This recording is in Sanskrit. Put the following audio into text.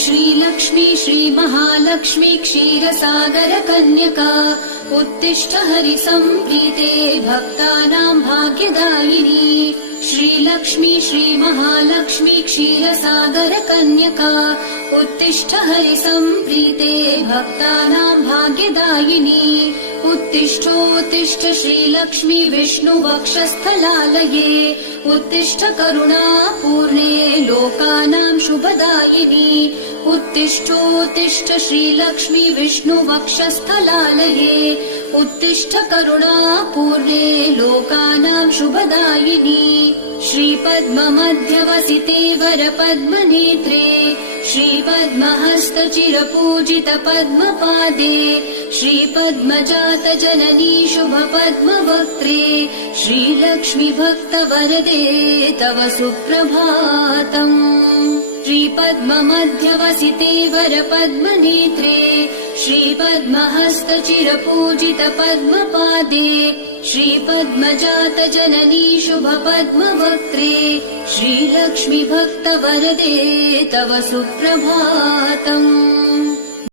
श्रीलक्ष्मी श्रीमहालक्ष्मी क्षीरसागर कन्यका उत्तिष्ठ हरिसम्प्रीते भक्तानां भाग्यदायिनी। श्रीलक्ष्मी श्रीमहालक्ष्मी क्षीरसागर कन्यका उत्तिष्ठ हरिसम्प्रीते भक्तानां भाग्यदायिनी। उत्तिष्ठोत्तिष्ठ श्रीलक्ष्मी विष्णुवक्षस्थलालये उत्तिष्ठ करुणापूर्णे लोकानां शुभदायिनी। उत्तिष्ठोत्तिष्ठ श्रीलक्ष्मी विष्णुवक्षस्थलालये उत्तिष्ठ करुणापूर्णे लोकानां शुभदायिनी। श्रीपद्ममध्यवसिते वरपद्मनेत्रे श्रीपद्महस्तचिरपूजित पद्मपादे श्रीपद्मजात जननी शुभपद्मवक्त्रे श्रीलक्ष्मी भक्तवरदे तव सुप्रभातम्। श्रीपद्ममध्यवसिते वरपद्मनेत्रे श्रीपद्महस्तचिरपूजित पद्मपादे श्रीपद्मजात जननी शुभपद्मवक्त्रे श्रीलक्ष्मी भक्तवरदे तव सुप्रभातम्।